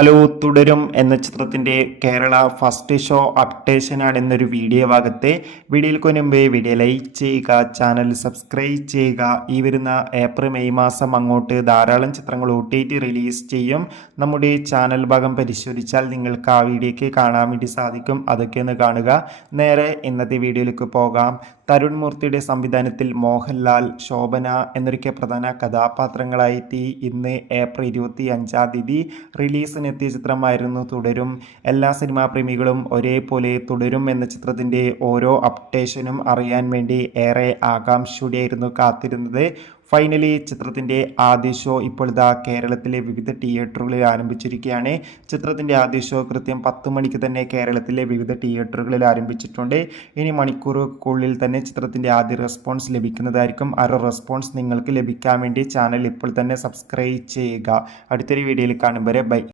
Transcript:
Hello, തുടരും എന്ന ചിത്രത്തിൻ്റെ കേരള ഫസ്റ്റ് ഷോ അപ്ഡേഷനാണ് എന്നൊരു വീഡിയോ ഭാഗത്തെ വീഡിയോയ്ക്ക് മുമ്പേ വീഡിയോ ലൈക്ക് ചെയ്യുക, ചാനൽ സബ്സ്ക്രൈബ് ചെയ്യുക. ഈ വരുന്ന ഏപ്രിൽ മെയ് മാസം അങ്ങോട്ട് ധാരാളം ചിത്രങ്ങൾ OTT റിലീസ് ചെയ്യും. നമ്മുടെ ചാനൽ ഭാഗം പരിശോധിച്ചാൽ നിങ്ങൾക്ക് ആ വീഡിയോയ്ക്ക് കാണാൻ വേണ്ടി സാധിക്കും. അതൊക്കെ ഒന്ന് കാണുക. നേരെ ഇന്നത്തെ വീഡിയോയിലേക്ക് പോകാം. തരുൺ മൂർത്തിയുടെ സംവിധാനത്തിൽ മോഹൻലാൽ, ശോഭന എന്നൊക്കെ പ്രധാന കഥാപാത്രങ്ങളായി ഇന്ന് ഏപ്രിൽ 25 റിലീസിനെത്തിയ ചിത്രമായിരുന്നു തുടരും. എല്ലാ സിനിമാ പ്രേമികളും ഒരേപോലെ തുടരും എന്ന ചിത്രത്തിൻ്റെ ഓരോ അപ്ഡേഷനും അറിയാൻ വേണ്ടി ഏറെ ആകാംക്ഷയോടെയായിരുന്നു കാത്തിരുന്നത്. ഫൈനലി ചിത്രത്തിൻ്റെ ആദ്യ ഷോ ഇപ്പോൾ കേരളത്തിലെ വിവിധ തിയേറ്ററുകളിൽ ആരംഭിച്ചിരിക്കുകയാണ്. ചിത്രത്തിൻ്റെ ആദ്യ ഷോ കൃത്യം 10 മണിക്ക് തന്നെ കേരളത്തിലെ വിവിധ തിയേറ്ററുകളിൽ ആരംഭിച്ചിട്ടുണ്ട്. ഇനി മണിക്കൂറുകൾക്കുള്ളിൽ തന്നെ ചിത്രത്തിൻ്റെ ആദ്യ റെസ്പോൺസ് ലഭിക്കുന്നതായിരിക്കും. ആ റെസ്പോൺസ് നിങ്ങൾക്ക് ലഭിക്കാൻ വേണ്ടി ചാനൽ ഇപ്പോൾ തന്നെ സബ്സ്ക്രൈബ് ചെയ്യുക. അടുത്തൊരു വീഡിയോയിൽ കാണും വരെ ബൈ.